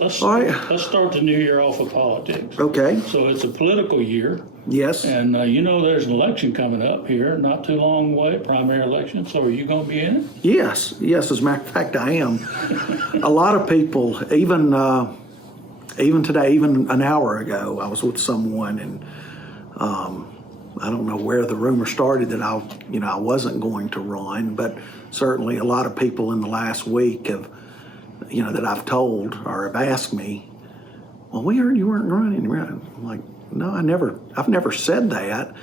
All right. Let's start the new year off with politics. Okay. So it's a political year, Yes. and there's an election coming up here, not too long away, primary election. So are you going to be in it? Yes. Yes. As a matter of fact, I am. A lot of people, even today, even an hour ago, I was with someone, and I don't know where the rumor started that I wasn't going to run, but certainly a lot of people in the last week have, that I've told or have asked me, well, we heard you weren't running. I'm like, no, I've never said that.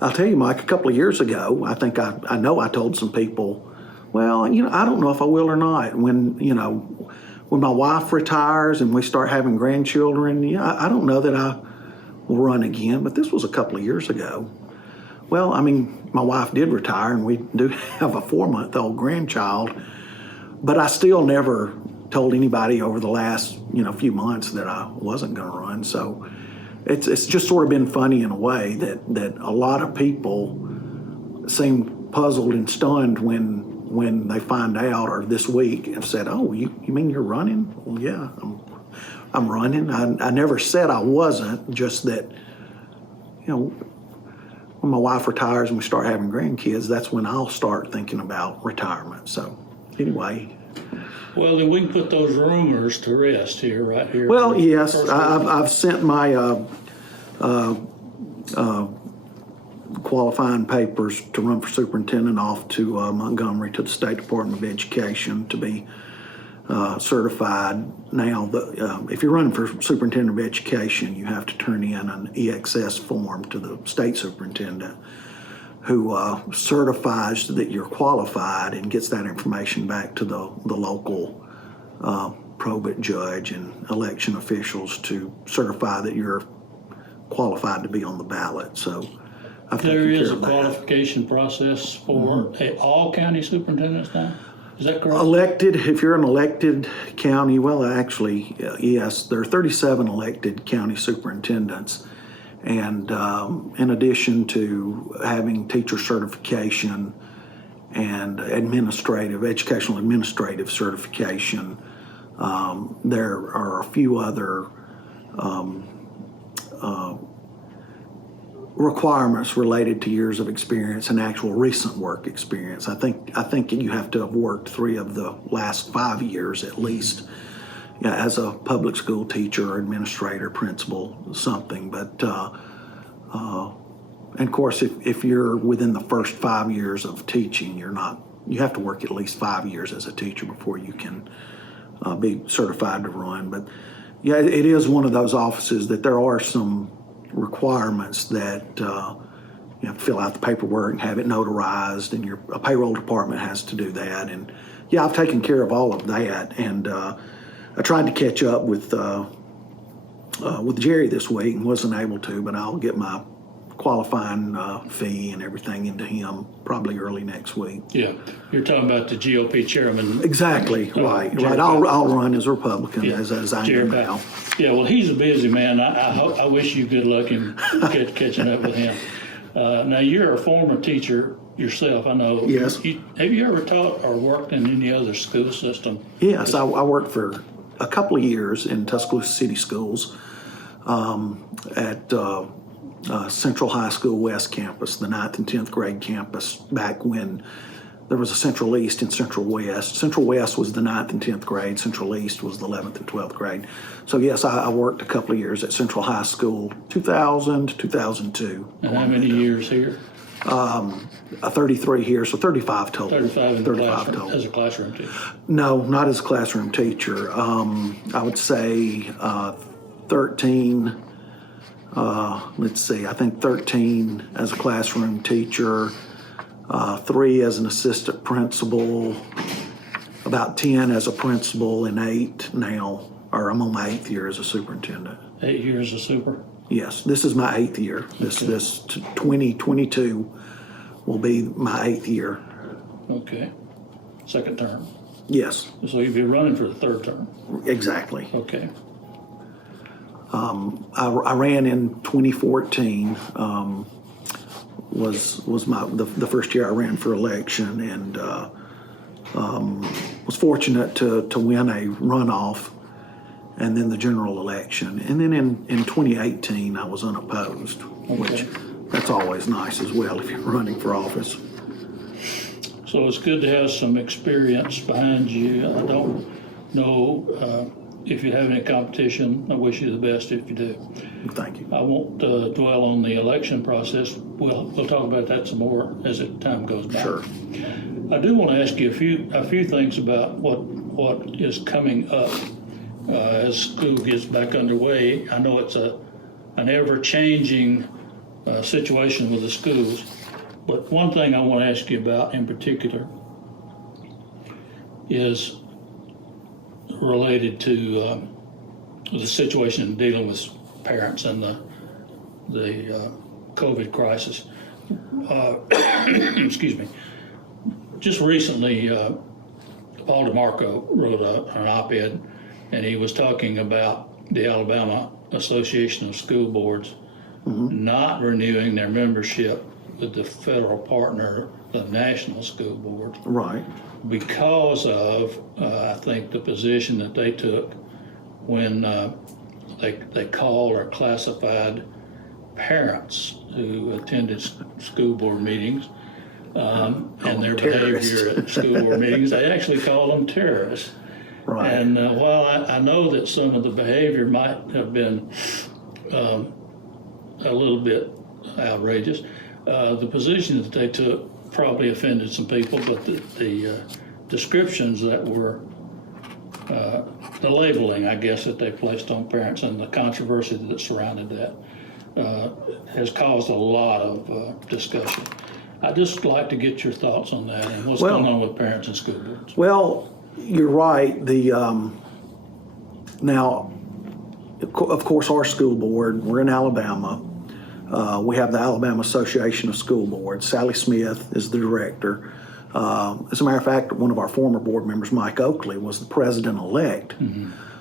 I'll tell you, Mike, a couple of years ago, I think I know I told some people, well, I don't know if I will or not. When my wife retires and we start having grandchildren, I don't know that I will run again, but this was a couple of years ago. Well, I mean, my wife did retire and we do have a 4-month-old grandchild, but I still never told anybody over the last, few months that I wasn't going to run. So it's just sort of been funny in a way that a lot of people seem puzzled and stunned when they find out, or this week have said, oh, you mean you're running? Well, yeah, I'm running. I never said I wasn't, just that, when my wife retires and we start having grandkids, that's when I'll start thinking about retirement. So anyway. Well, then we can put those rumors to rest here, right here. Well, yes, I've sent my qualifying papers to run for superintendent off to Montgomery, to the State Department of Education, to be certified. Now, if you're running for superintendent of education, you have to turn in an EXS form to the state superintendent, who certifies that you're qualified and gets that information back to the local probate judge and election officials to certify that you're qualified to be on the ballot. So I've There taken is care a of that. qualification process for all county superintendents now? Is that correct? Elected, if you're an elected county, well, actually, yes, there are 37 elected county superintendents. And in addition to having teacher certification and educational administrative certification, there are a few other requirements related to years of experience and actual recent work experience. I think you have to have worked 3 of the last 5 years at least, as a public school teacher, administrator, principal, something. But and of course, if you're within the first 5 years of teaching, you have to work at least 5 years as a teacher before you can be certified to run. But yeah, it is one of those offices that there are some requirements that you have to fill out the paperwork and have it notarized, and a payroll department has to do that. And yeah, I've taken care of all of that, and I tried to catch up with Jerry this week and wasn't able to, but I'll get my qualifying fee and everything into him probably early next week. Yeah, you're talking about the GOP chairman. Exactly, right. Jerry I'll run as a Republican, Yeah, as I Jerry am now. Yeah, well, he's a busy man. I wish you good luck in catching up with him. Now, you're a former teacher yourself, I know. Yes. Have you ever taught or worked in any other school system? Yes, I worked for a couple of years in Tuscaloosa City Schools at Central High School West Campus, the 9th and 10th grade campus, back when there was a Central East and Central West. Central West was the 9th and 10th grade. Central East was the 11th and 12th grade. So yes, I worked a couple of years at Central High School, 2000 to 2002. And how many years here? 33 here, so 35 total. 35 in the classroom, total. as a classroom teacher. No, not as a classroom teacher. I would say 13. I think 13 as a classroom teacher, 3 as an assistant principal, about 10 as a principal, and 8 now, or I'm on my 8th year as a superintendent. 8 years as super? Yes, this is my 8th year. This 2022 will be my 8th year. Okay. Second term. Yes, So you'll be running for the 3rd term. exactly. Okay. I ran in 2014. Was the first year I ran for election, and was fortunate to win a runoff and then the general election. And then in 2018, I was unopposed, which that's always nice as well if you're running for office. So it's good to have some experience behind you. I don't know if you have any competition. I wish you the best if you do. Thank you. I won't dwell on the election process. We'll talk about that some more as time goes by. Sure. I do want to ask you a few things about what is coming up as school gets back underway. I know it's an ever-changing situation with the schools, but one thing I want to ask you about in particular is related to the situation dealing with parents and the COVID crisis. Excuse me. Just recently, Paul DeMarco wrote an op-ed, and he was talking about the Alabama Association of School Boards not renewing their membership with the federal partner, the National School Board. Right. Because of, I think, the position that they took when they called or classified parents who attended school board meetings and their behavior at school board meetings. They actually called them terrorists. Right. And while I know that some of the behavior might have been a little bit outrageous, the position that they took probably offended some people, but the descriptions that were, the labeling, I guess, that they placed on parents and the controversy that surrounded that has caused a lot of discussion. I'd just like to get your thoughts on that and what's going on with parents and school boards. Well, you're right. Now, of course, our school board, we're in Alabama. We have the Alabama Association of School Boards. Sally Smith is the director. As a matter of fact, one of our former board members, Mike Oakley, was the president-elect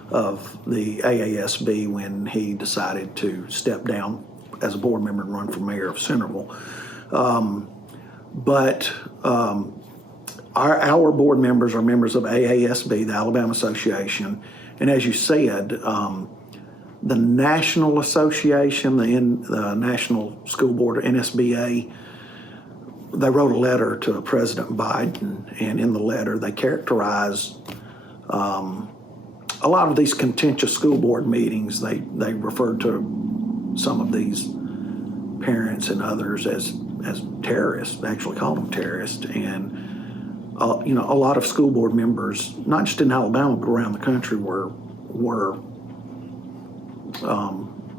of the AASB when he decided to step down as a board member and run for mayor of Centreville. But our board members are members of AASB, the Alabama Association, and as you said, the National Association, the National School Board, NSBA, they wrote a letter to President Biden, and in the letter they characterized a lot of these contentious school board meetings. They referred to some of these parents and others as terrorists. They actually called them terrorists, and a lot of school board members, not just in Alabama but around the country, were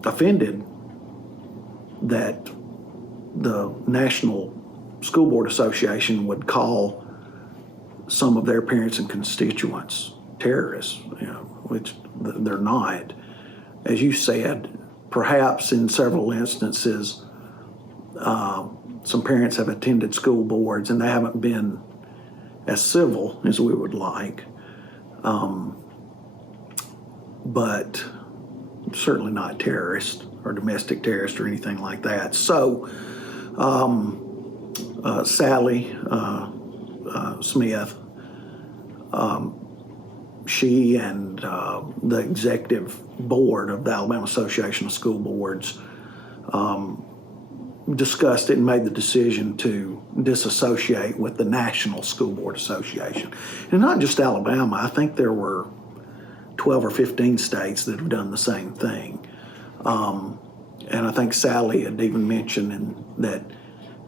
offended that the National School Board Association would call some of their parents and constituents terrorists, which they're not. As you said, perhaps in several instances, some parents have attended school boards and they haven't been as civil as we would like, but certainly not terrorists or domestic terrorists or anything like that. So Sally Smith, she and the executive board of the Alabama Association of School Boards discussed it and made the decision to disassociate with the National School Board Association. And not just Alabama, I think there were 12 or 15 states that have done the same thing. And I think Sally had even mentioned that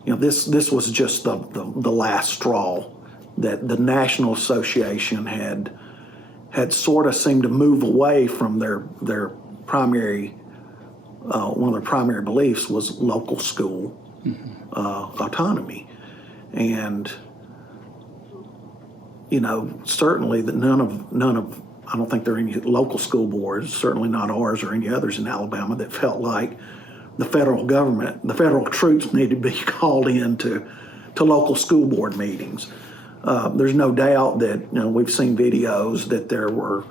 this was just the last straw, that the National Association had sort of seemed to move away from their primary, one of their primary beliefs was local school autonomy. And, certainly that none of, I don't think there are any local school boards, certainly not ours or any others in Alabama, that felt like the federal government, the federal troops needed to be called in to local school board meetings. There's no doubt that we've seen videos that there were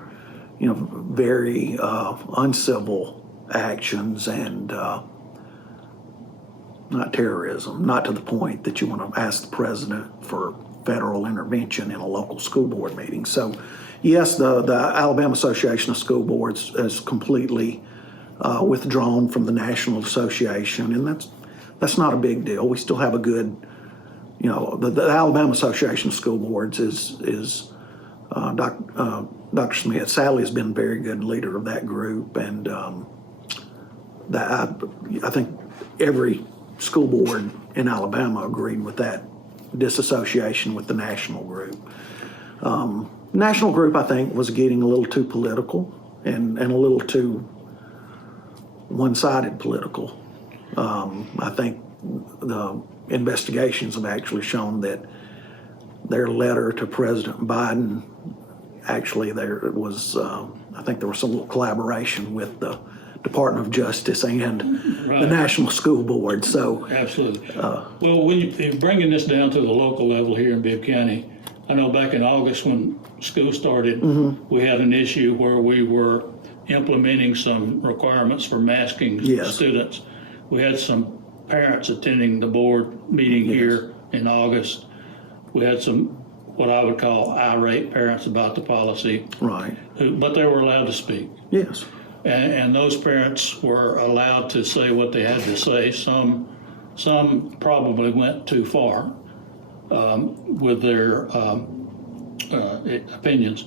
very uncivil actions and not terrorism, not to the point that you want to ask the president for federal intervention in a local school board meeting. So, yes, the Alabama Association of School Boards has completely withdrawn from the National Association, and that's not a big deal. We still have a good, the Alabama Association of School Boards is Dr. Smith, Sally, has been a very good leader of that group, and I think every school board in Alabama agreed with that disassociation with the national group. National group, I think, was getting a little too political and a little too one-sided political. I think the investigations have actually shown that their letter to President Biden, actually there was, I think there was some little collaboration with the Department of Justice and the National School Board. So absolutely. Well, when you're bringing this down to the local level here in Bibb County, I know back in August when school started, we had an issue where we were implementing some requirements for masking students. We had some parents attending the board meeting here in August. We had some what I would call irate parents about the policy. Right. But they were allowed to speak. Yes. And those parents were allowed to say what they had to say. Some probably went too far with their opinions.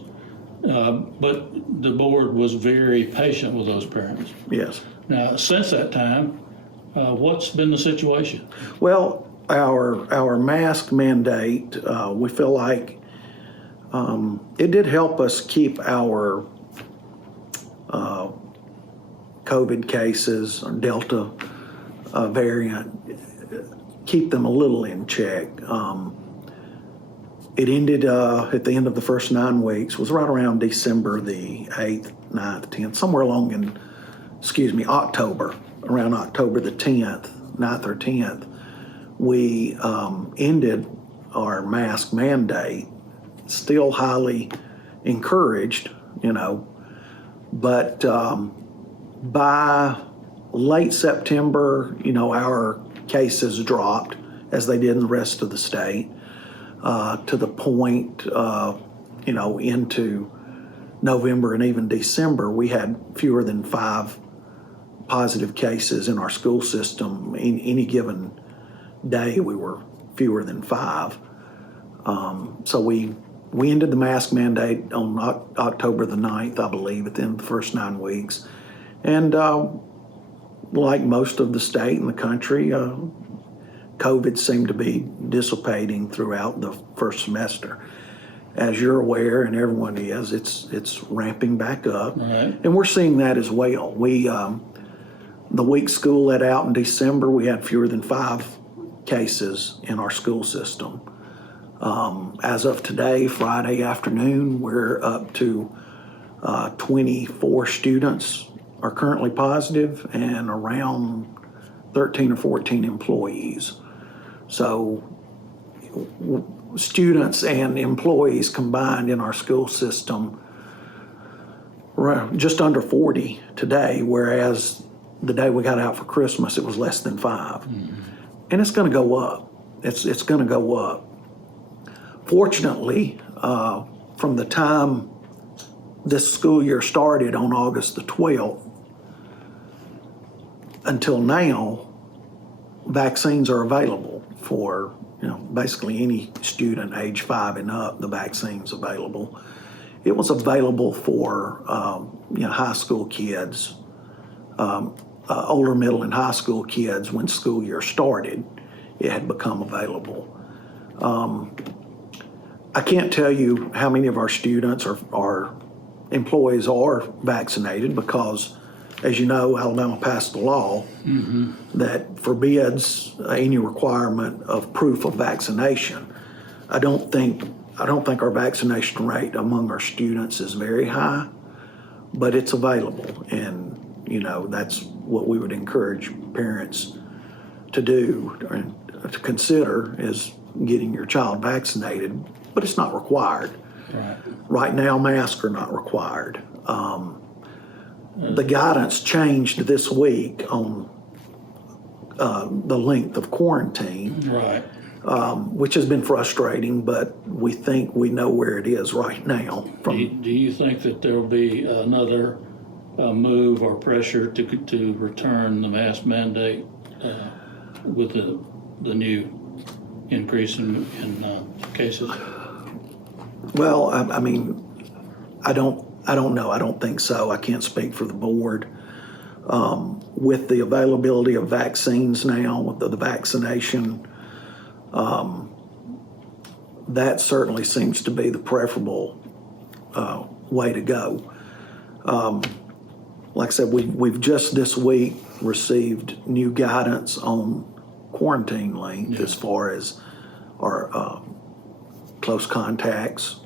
But the board was very patient with those parents. Yes. Now, since that time, what's been the situation? Well, our mask mandate, we feel like it did help us keep our COVID cases or Delta variant, keep them a little in check. It ended at the end of the first 9 weeks, was right around December the 8th, 9th, 10th, somewhere along in, October, around October the 10th, 9th or 10th, we ended our mask mandate, still highly encouraged, but by late September, our cases dropped as they did in the rest of the state, to the point, into November and even December, we had fewer than 5 positive cases in our school system. In any given day, we were fewer than 5. So we ended the mask mandate on October the 9th, I believe, at the end of the first 9 weeks. And like most of the state and the country, COVID seemed to be dissipating throughout the first semester. As you're aware, and everyone is, it's ramping back up. Right. And we're seeing that as well. The week school let out in December, we had fewer than 5 cases in our school system. As of today, Friday afternoon, we're up to 24 students are currently positive and around 13 or 14 employees. So students and employees combined in our school system, just under 40 today, whereas the day we got out for Christmas, it was less than 5. And it's going to go up. It's going to go up. Fortunately, from the time this school year started on August the 12th until now, vaccines are available for basically any student age 5 and up. The vaccine's available. It was available for high school kids, older middle and high school kids when school year started. It had become available. I can't tell you how many of our students or employees are vaccinated because, as you know, Alabama passed a law that forbids any requirement of proof of vaccination. I don't think our vaccination rate among our students is very high, but it's available, and that's what we would encourage parents to do and to consider is getting your child vaccinated, but it's not required. Right. Right now, masks are not required. The guidance changed this week on the length of quarantine. Right. which has been frustrating, but we think we know where it is right now. Do you think that there will be another move or pressure to return the mask mandate with the new increase in cases? Well, I mean, I don't know. I don't think so. I can't speak for the board. With the availability of vaccines now, with the vaccination, that certainly seems to be the preferable way to go. Like I said, we've just this week received new guidance on quarantine length as far as our close contacts.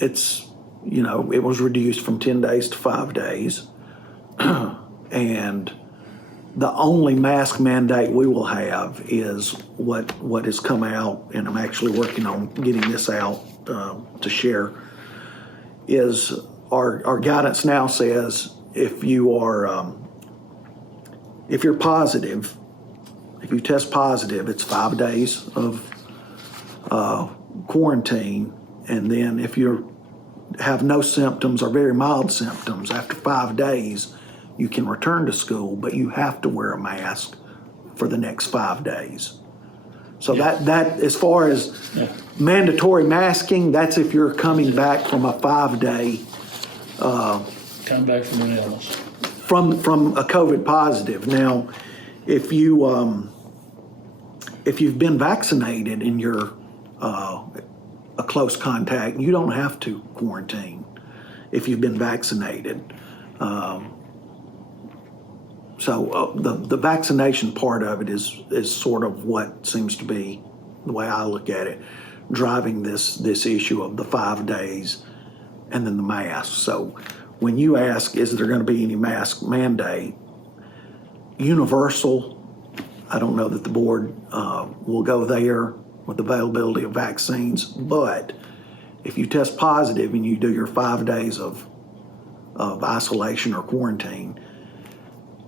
It was reduced from 10 days to 5 days. And the only mask mandate we will have is what has come out, and I'm actually working on getting this out to share, is our guidance now says if you're positive, if you test positive, it's 5 days of quarantine, and then if you have no symptoms or very mild symptoms, after 5 days, you can return to school, but you have to wear a mask for the next 5 days. So that as far as mandatory masking, that's if you're coming back from a 5-day Come back from an illness. from a COVID positive. Now, if you've been vaccinated and you're a close contact, you don't have to quarantine if you've been vaccinated. So the vaccination part of it is sort of what seems to be, the way I look at it, driving this issue of the 5 days and then the mask. So when you ask, is there going to be any mask mandate, universal, I don't know that the board will go there with availability of vaccines, but if you test positive and you do your 5 days of isolation or quarantine,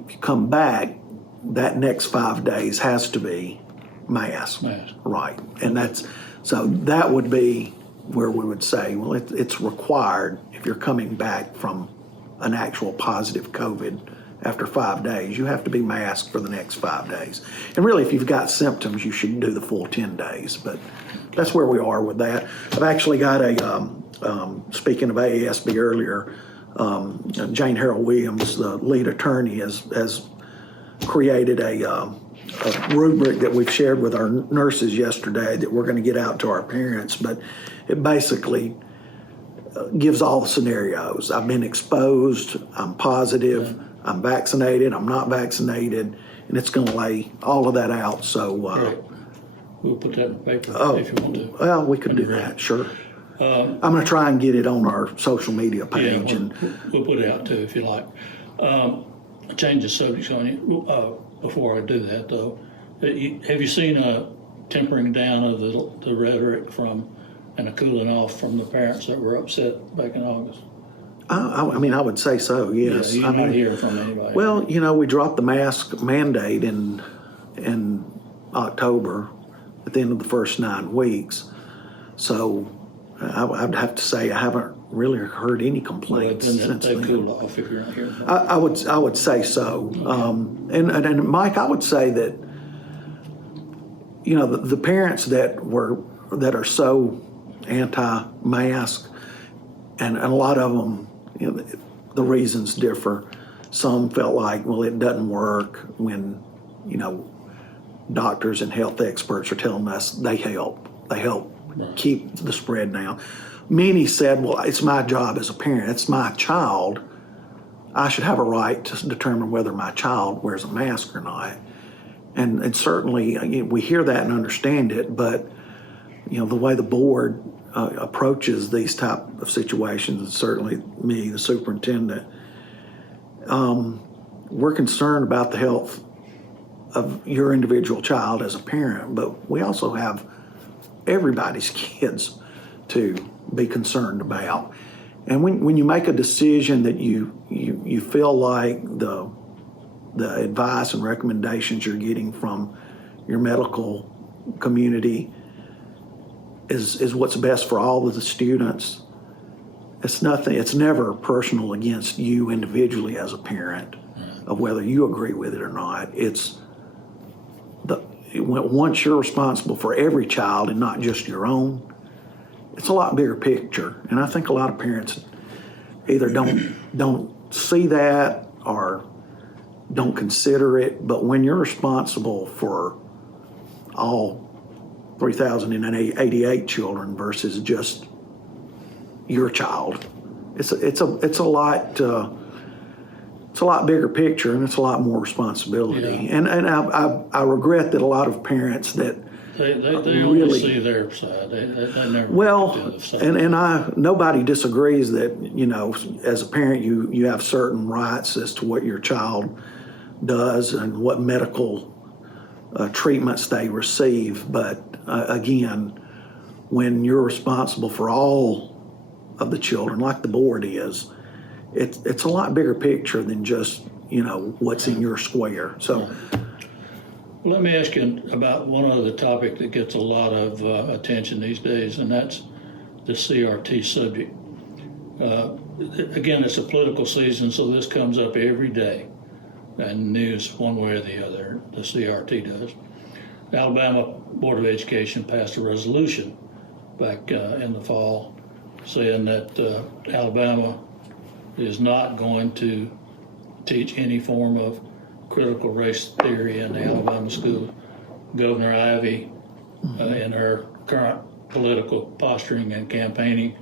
if you come back, that next 5 days has to be mask. Right. And that would be where we would say, well, it's required if you're coming back from an actual positive COVID after 5 days, you have to be masked for the next 5 days. And really, if you've got symptoms, you should do the full 10 days, but that's where we are with that. I've actually got speaking of AASB earlier, Jane Harold Williams, the lead attorney, has created a rubric that we've shared with our nurses yesterday that we're going to get out to our parents, but it basically gives all the scenarios. I've been exposed, I'm positive, I'm vaccinated, I'm not vaccinated, and it's going to lay all of that out. So we'll put that in the paper if you want to. Well, we could do that, sure. I'm going to try and get it on our social media page. We'll put it out too if you like. Change the subject on you. Before I do that, though, have you seen a tempering down of the rhetoric and a cooling off from the parents that were upset back in August? I mean, I would say so, yes. Yeah, you're not hearing from anybody. Well, we dropped the mask mandate in October at the end of the first 9 weeks. So I'd have to say I haven't really heard any complaints since then. They cooled off if you're not hearing from them. I would say so. And Mike, I would say that, the parents that are so anti-mask, and a lot of them, the reasons differ. Some felt like, well, it doesn't work when, doctors and health experts are telling us they help Right. keep the spread down. Many said, well, it's my job as a parent, it's my child. I should have a right to determine whether my child wears a mask or not. And certainly we hear that and understand it, but the way the board approaches these type of situations, and certainly me, the superintendent, we're concerned about the health of your individual child as a parent, but we also have everybody's kids to be concerned about. And when you make a decision that you feel like the advice and recommendations you're getting from your medical community is what's best for all of the students. It's nothing, it's never personal against you individually as a parent of whether you agree with it or not. It's once you're responsible for every child and not just your own, it's a lot bigger picture. And I think a lot of parents either don't see that or don't consider it. But when you're responsible for all 3,088 children versus just your child, it's a lot bigger picture, and it's a lot more responsibility. Yeah. And I regret that a lot of parents that They really only see their side. They never well, look at the other side. and nobody disagrees that, as a parent, you have certain rights as to what your child does and what medical treatments they receive. But again, when you're responsible for all of the children, like the board is, it's a lot bigger picture than just, what's in your square. So. Well, let me ask you about one other topic that gets a lot of attention these days, and that's the CRT subject. Again, it's a political season, so this comes up every day in news one way or the other. The CRT does. The Alabama Board of Education passed a resolution back in the fall saying that Alabama is not going to teach any form of critical race theory in the Alabama schools. Governor Ivey, in her current political posturing and campaigning,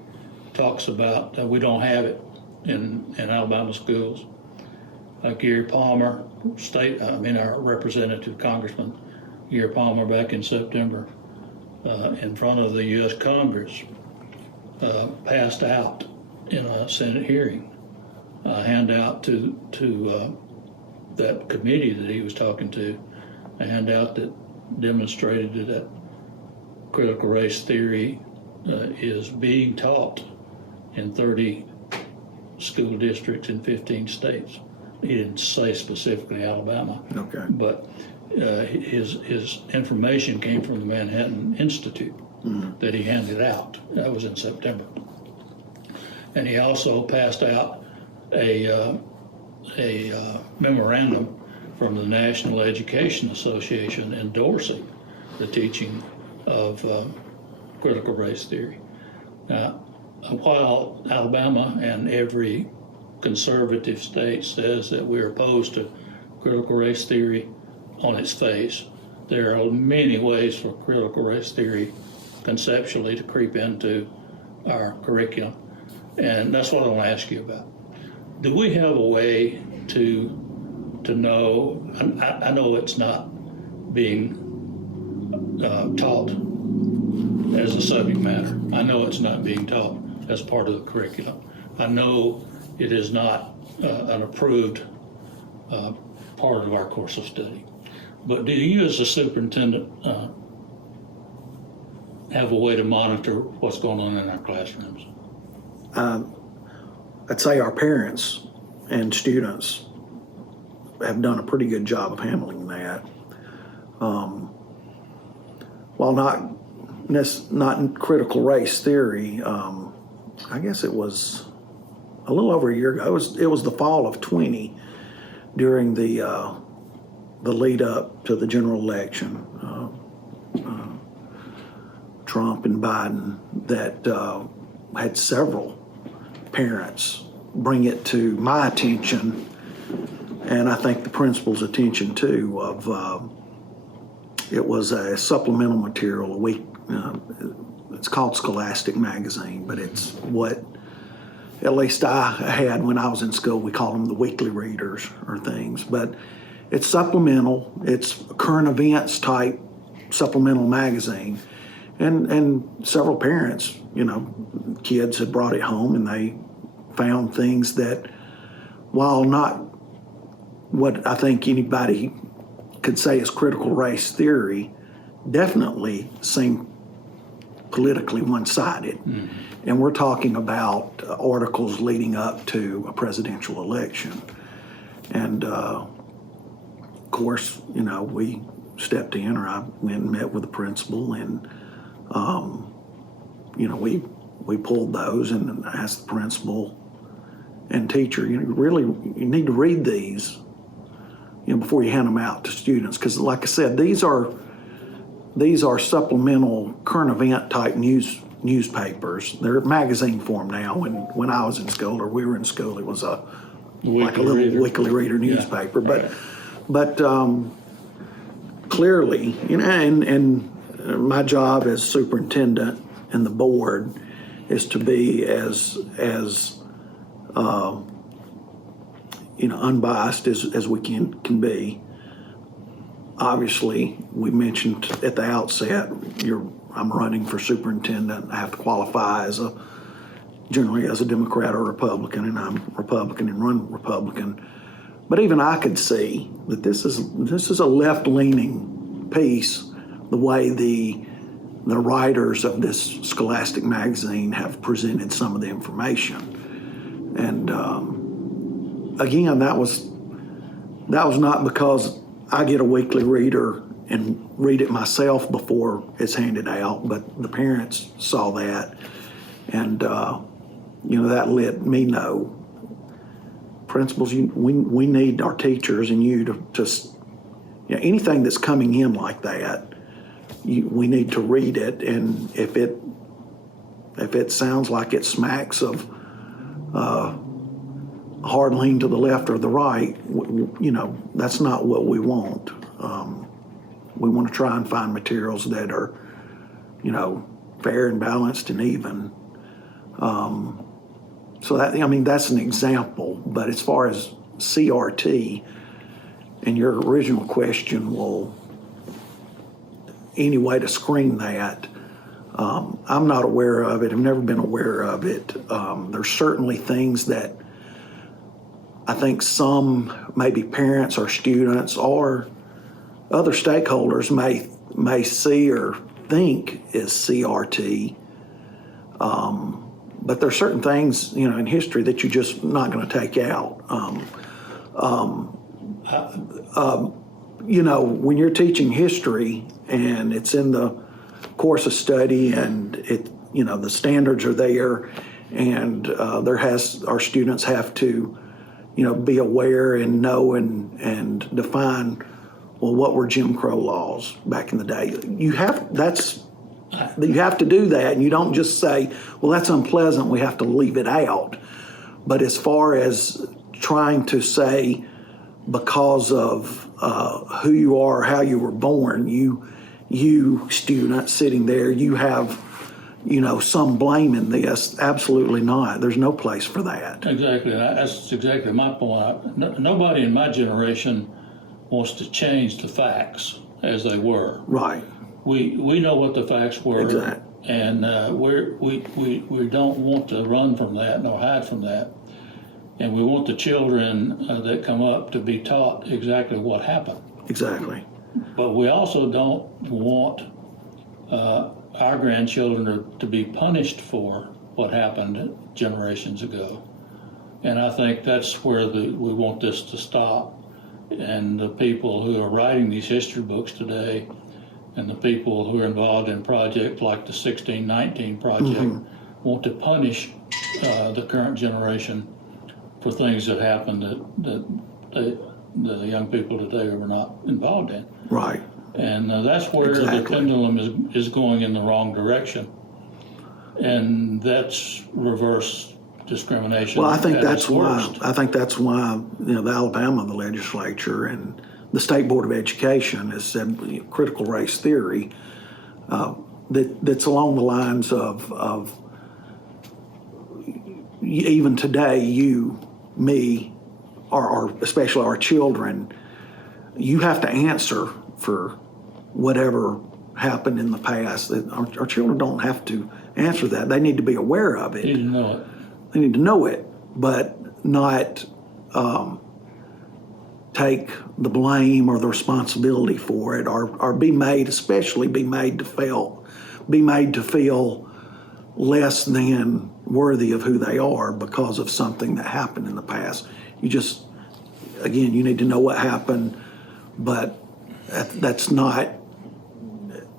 talks about that we don't have it in Alabama schools. Gary Palmer, our representative Congressman Gary Palmer, back in September, in front of the U.S. Congress, passed out in a Senate hearing a handout to that committee that he was talking to, a handout that demonstrated that critical race theory is being taught in 30 school districts in 15 states. He didn't say specifically Alabama. Okay. But his information came from the Manhattan Institute that he handed out. That was in September. And he also passed out a memorandum from the National Education Association endorsing the teaching of critical race theory. Now, while Alabama and every conservative state says that we're opposed to critical race theory on its face, there are many ways for critical race theory conceptually to creep into our curriculum. And that's what I want to ask you about. Do we have a way to know, I know it's not being taught as a subject matter. I know it's not being taught as part of the curriculum. I know it is not an approved part of our course of study. But do you as a superintendent have a way to monitor what's going on in our classrooms? I'd say our parents and students have done a pretty good job of handling that. While not critical race theory, I guess it was a little over a year ago. It was the fall of 20 during the lead up to the general election, Trump and Biden, that had several parents bring it to my attention, and I think the principal's attention too, of it was a supplemental material, a week, it's called Scholastic Magazine, but it's what at least I had when I was in school. We called them the weekly readers or things, but it's supplemental, it's current events type supplemental magazine. And several parents, kids had brought it home and they found things that, while not what I think anybody could say is critical race theory, definitely seem politically one-sided. Mm-hmm. And we're talking about articles leading up to a presidential election. And of course, we stepped in, or I went and met with the principal, and we pulled those and asked the principal and teacher, really, you need to read these, before you hand them out to students, because like I said, these are supplemental current event type newspapers. They're magazine form now. And when I was in school, or we were in school, it was like a little weekly reader newspaper. Yeah. But clearly, and my job as superintendent and the board is to be as unbiased as we can be. Obviously, we mentioned at the outset, I'm running for superintendent. I have to qualify generally as a Democrat or Republican, and I'm Republican and run Republican. But even I could see that this is a left-leaning piece, the way the writers of this scholastic magazine have presented some of the information. And again, that was not because I get a weekly reader and read it myself before it's handed out, but the parents saw that, and that let me know, principals, we need our teachers and you to anything that's coming in like that, we need to read it, and if it sounds like it smacks of hard lean to the left or the right, that's not what we want. We want to try and find materials that are, fair and balanced and even. So that's an example. But as far as CRT and your original question, any way to screen that, I'm not aware of it. I've never been aware of it. There's certainly things that I think some, maybe parents or students or other stakeholders may see or think is CRT. But there are certain things, in history that you're just not going to take out. When you're teaching history and it's in the course of study and the standards are there, and our students have to be aware and know and define, well, what were Jim Crow laws back in the day? You have to do that, and you don't just say, well, that's unpleasant, we have to leave it out. But as far as trying to say, because of who you are, how you were born, you student sitting there, you have some blame in this. Absolutely not. There's no place for that. Exactly. That's exactly my point. Nobody in my generation wants to change the facts as they were. Right. We know what the facts were. Exactly. And we don't want to run from that nor hide from that. And we want the children that come up to be taught exactly what happened. Exactly. But we also don't want our grandchildren to be punished for what happened generations ago. And I think that's where we want this to stop. And the people who are writing these history books today, and the people who are involved in projects like the 1619 project, want to punish the current generation for things that happened that the young people today were not involved in. Right. And that's where Exactly. the pendulum is going in the wrong direction. And that's reverse discrimination. Well, I think at that's its why. worst. I think that's why the Alabama, the legislature, and the State Board of Education has said critical race theory. That's along the lines of even today, you, me, or especially our children, you have to answer for whatever happened in the past. That our children don't have to answer that. They need to be aware of it. You didn't know it. They need to know it, but not take the blame or the responsibility for it, or be made to feel less than worthy of who they are because of something that happened in the past. You need to know what happened, but that's not,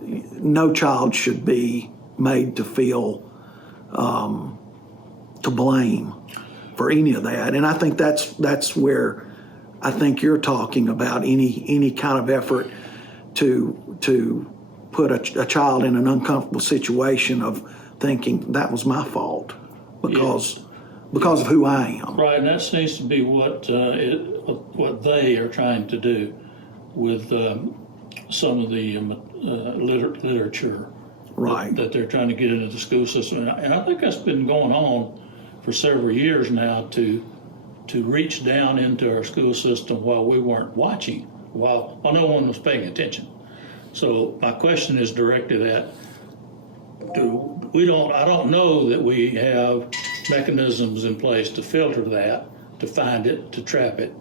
no child should be made to feel to blame for any of that. And I think that's where I think you're talking about any kind of effort to put a child in an uncomfortable situation of thinking that was my fault because of who I am. Right, and that seems to be what they are trying to do with some of the literature Right. that they're trying to get into the school system. And I think that's been going on for several years now to reach down into our school system while we weren't watching, while no one was paying attention. So my question is directed at, I don't know that we have mechanisms in place to filter that, to find it, to trap it,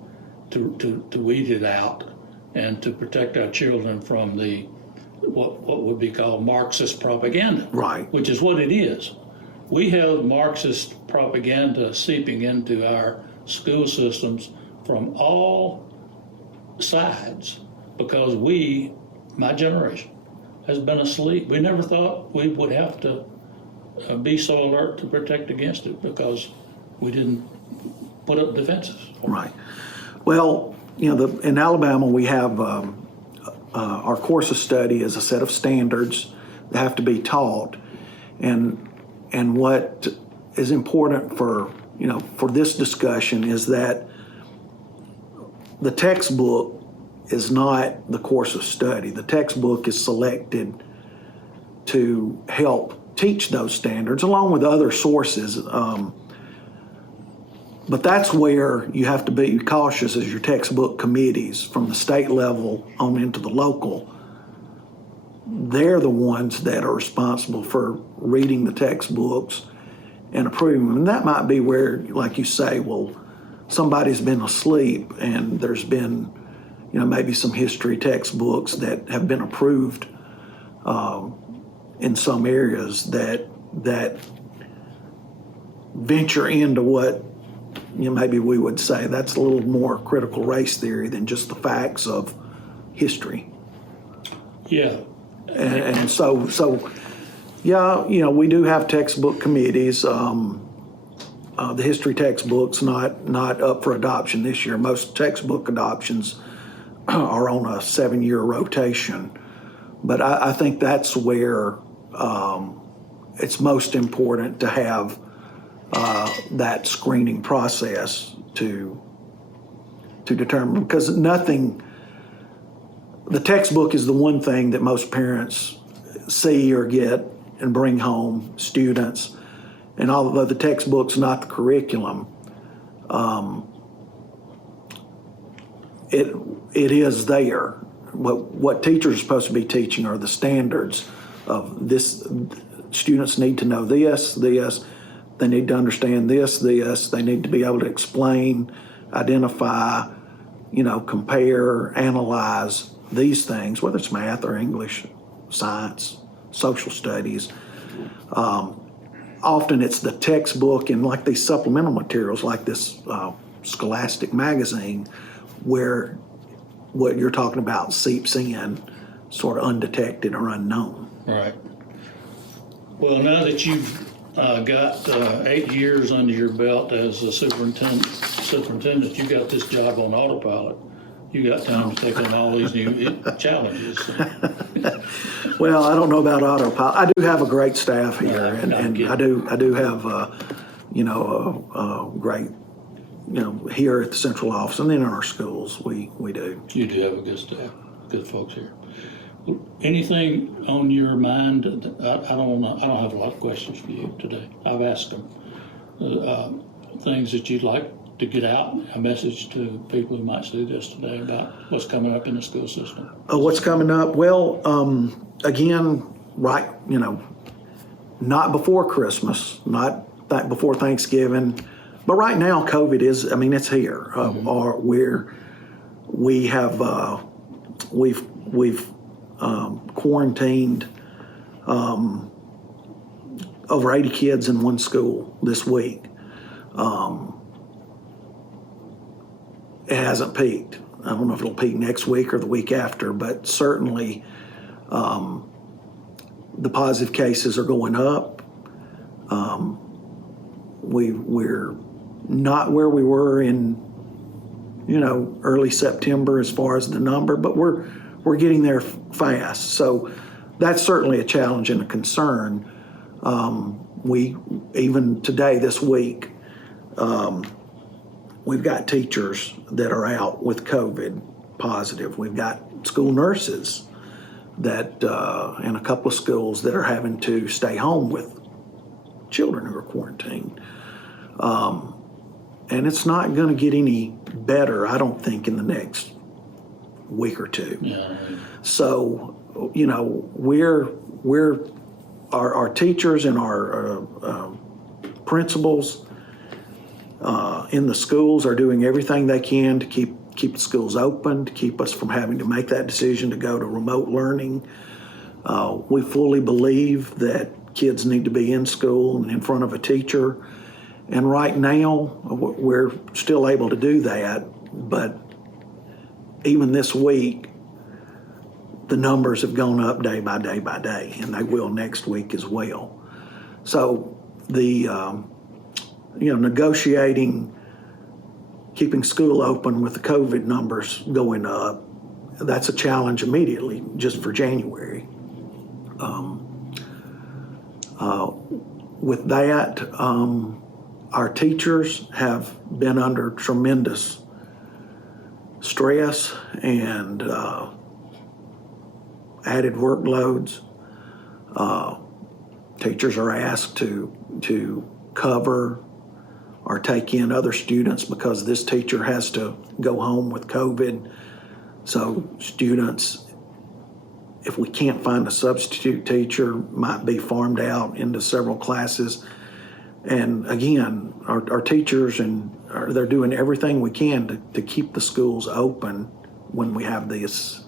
to weed it out, and to protect our children from what would be called Marxist propaganda. Right. Which is what it is. We have Marxist propaganda seeping into our school systems from all sides because my generation, has been asleep. We never thought we would have to be so alert to protect against it because we didn't put up defenses. Right. Well, in Alabama we have our course of study is a set of standards that have to be taught, and what is important for this discussion is that the textbook is not the course of study. The textbook is selected to help teach those standards along with other sources. But that's where you have to be cautious as your textbook committees from the state level on into the local. They're the ones that are responsible for reading the textbooks and approving them. And that might be where, like you say, well, somebody's been asleep and there's been, maybe some history textbooks that have been approved in some areas that venture into what maybe we would say that's a little more critical race theory than just the facts of history. Yeah. And so yeah, we do have textbook committees. The history textbook's not up for adoption this year. Most textbook adoptions are on a 7-year rotation. But I think that's where it's most important to have that screening process to determine, because the textbook is the one thing that most parents see or get and bring home students. And although the textbook's not the curriculum, it is there. What teachers are supposed to be teaching are the standards of this. Students need to know this. They need to understand this. They need to be able to explain, identify, compare, analyze these things, whether it's math or English, science, social studies. Often it's the textbook and like these supplemental materials like this Scholastic magazine where what you're talking about seeps in sort of undetected or unknown. Right. Well, now that you've got 8 years under your belt as a superintendent, you got this job on autopilot. You got time to take on all these new challenges. Well, I don't know about autopilot. I do have a great staff here, and I do have a great here at the central office, and then in our schools we do. You do have a good staff, good folks here. Anything on your mind? I don't have a lot of questions for you today. I've asked them things that you'd like to get out, a message to people who might see this today about what's coming up in the school system. What's coming up? Well, again, right, not before Christmas, not before Thanksgiving, but right now COVID is, it's here. Or we have we've quarantined over 80 kids in one school this week. it hasn't peaked. I don't know if it'll peak next week or the week after, but certainly the positive cases are going up. We're not where we were in, early September as far as the number, but we're getting there fast. So that's certainly a challenge and a concern. We, even today, this week, we've got teachers that are out with COVID positive. We've got school nurses that, in a couple of schools that are having to stay home with children who are quarantined. And it's not going to get any better, I don't think, in the next week or two. Yeah. So, our teachers and our principals in the schools are doing everything they can to keep the schools open, to keep us from having to make that decision to go to remote learning. We fully believe that kids need to be in school and in front of a teacher. And right now, we're still able to do that, but even this week, the numbers have gone up day by day by day, and they will next week as well. So the, negotiating, keeping school open with the COVID numbers going up, that's a challenge immediately just for January. With that, our teachers have been under tremendous stress and added workloads. Teachers are asked to cover or take in other students because this teacher has to go home with COVID. So students, if we can't find a substitute teacher, might be farmed out into several classes. And again, our teachers they're doing everything we can to keep the schools open when we have this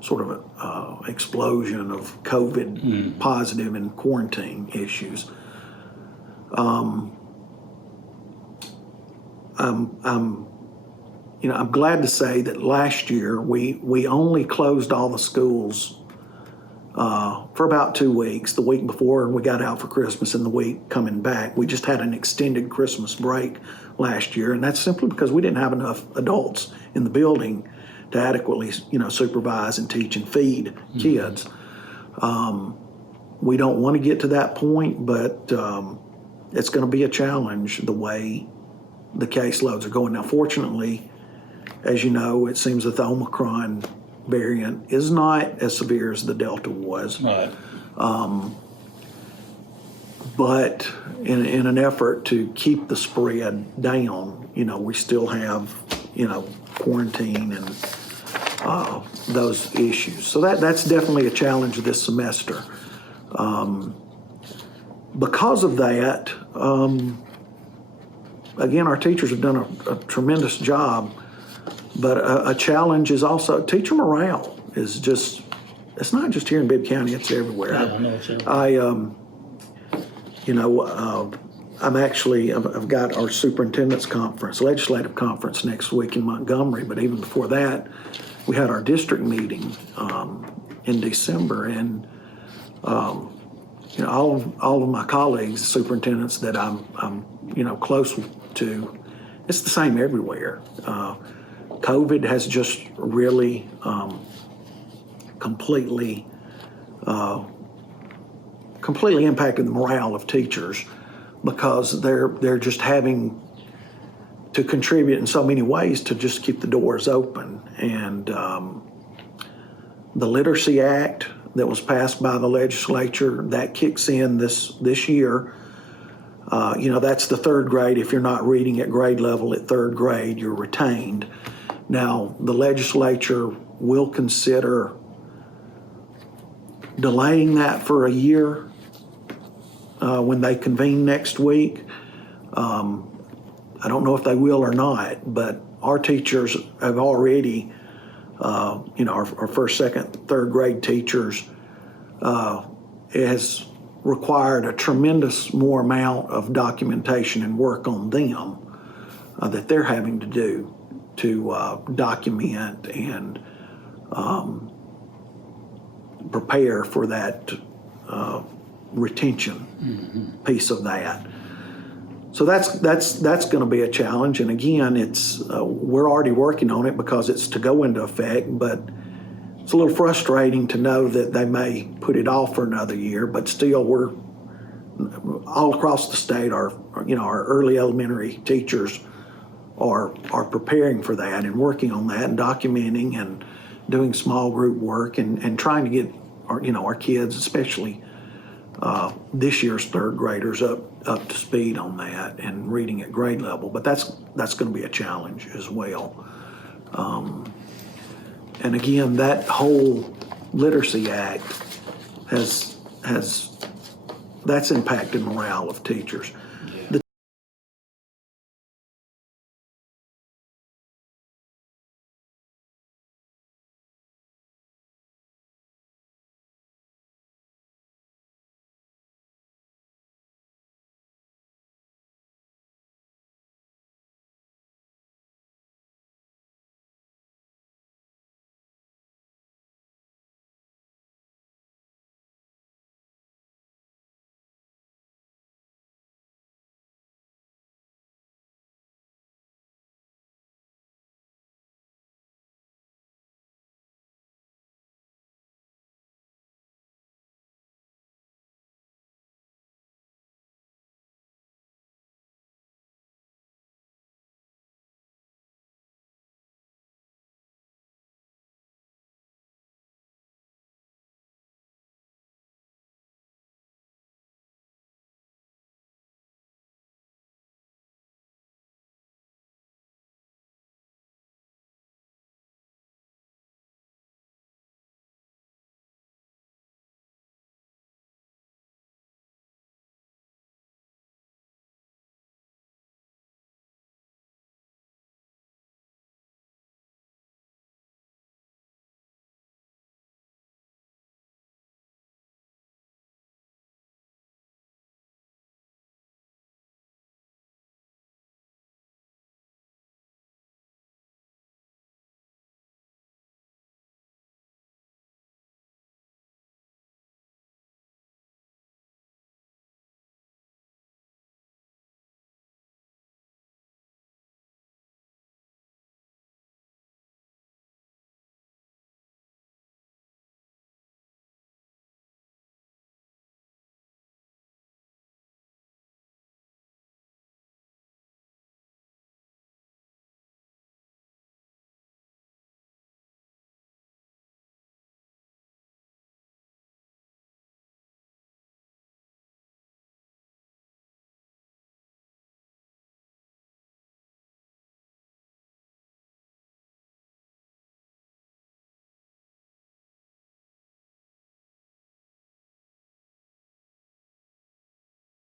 sort of explosion of COVID positive and quarantine issues. I'm glad to say that last year we only closed all the schools for about 2 weeks. The week before we got out for Christmas and the week coming back, we just had an extended Christmas break last year, and that's simply because we didn't have enough adults in the building to adequately, supervise and teach and feed kids. We don't want to get to that point, but it's going to be a challenge the way the caseloads are going. Now, fortunately, as you know, it seems that the Omicron variant is not as severe as the Delta was. Right. But in an effort to keep the spread down, we still have, quarantine and those issues. So that's definitely a challenge this semester. Because of that, again, our teachers have done a tremendous job, but a challenge is also teacher morale is just, it's not just here in Bibb County, it's everywhere. Yeah, I know it's everywhere. I've got our superintendent's conference, legislative conference next week in Montgomery, but even before that, we had our district meeting in December, and all of my colleagues, superintendents that I'm close to, it's the same everywhere. COVID has just really completely impacted the morale of teachers because they're just having to contribute in so many ways to just keep the doors open. And the Literacy Act that was passed by the legislature, that kicks in this year. That's the third grade. If you're not reading at grade level at third grade, you're retained. Now, the legislature will consider delaying that for a year when they convene next week. I don't know if they will or not, but our teachers have already, our first, second, third grade teachers, it has required a tremendous more amount of documentation and work on them that they're having to do to document and prepare for that retention piece of that. So that's going to be a challenge. And again, it's we're already working on it because it's to go into effect, but it's a little frustrating to know that they may put it off for another year, but still we're all across the state, our early elementary teachers are preparing for that and working on that and documenting and doing small group work and trying to get our kids, especially this year's third graders, up to speed on that and reading at grade level. But that's going to be a challenge as well. And again, that whole Literacy Act has that's impacted morale of teachers.